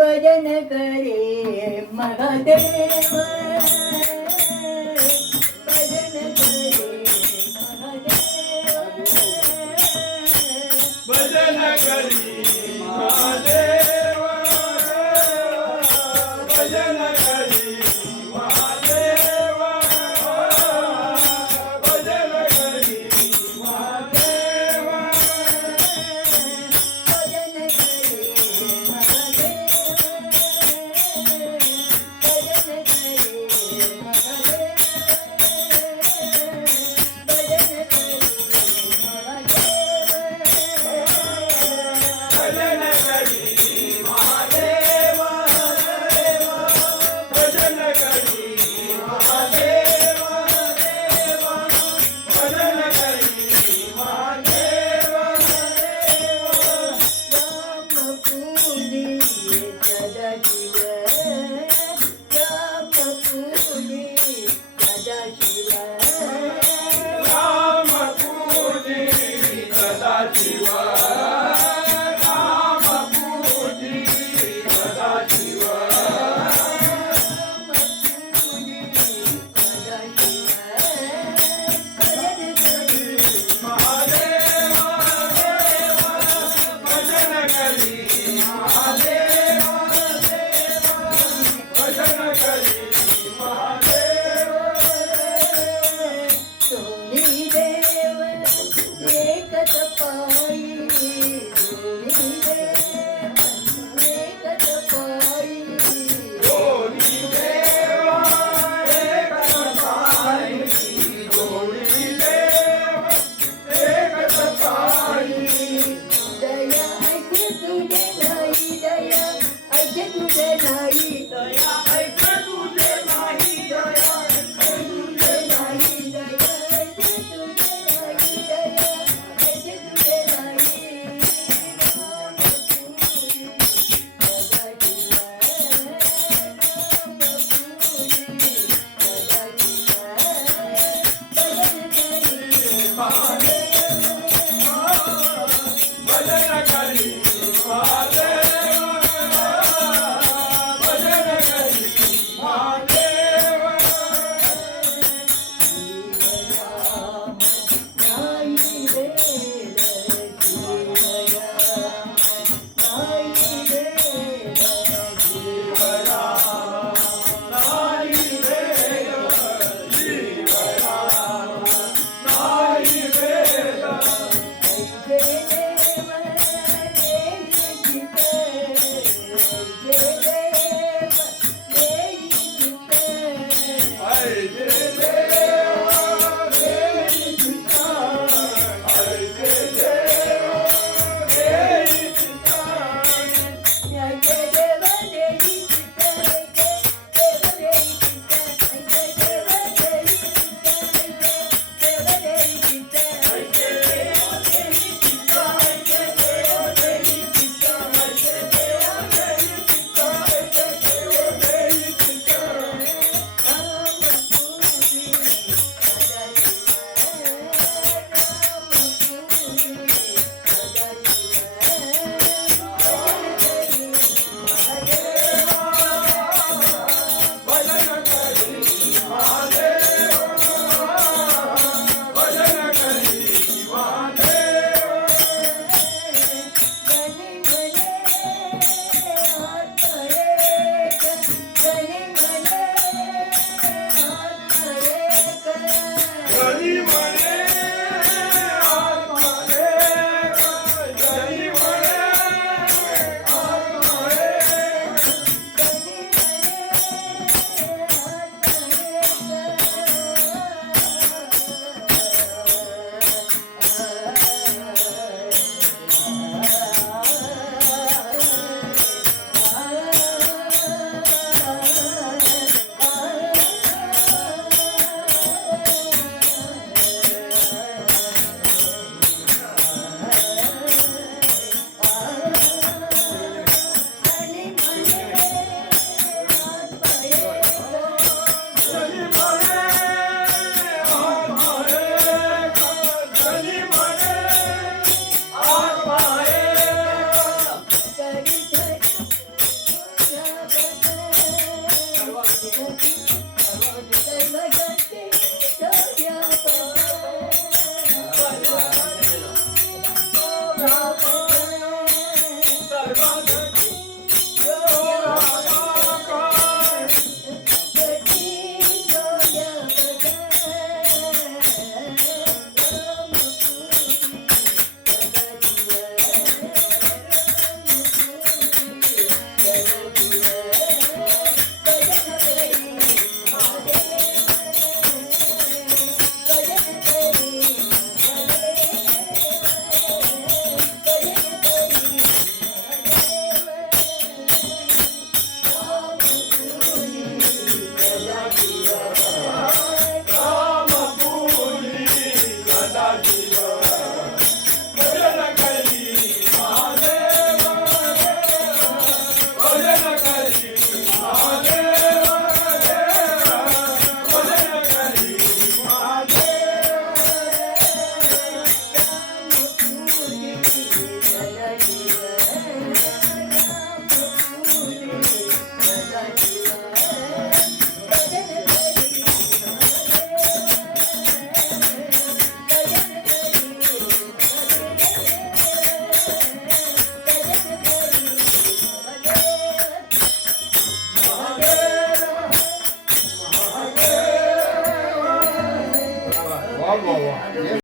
भजन करे महादेव। भजन करे महादेव। भजन करी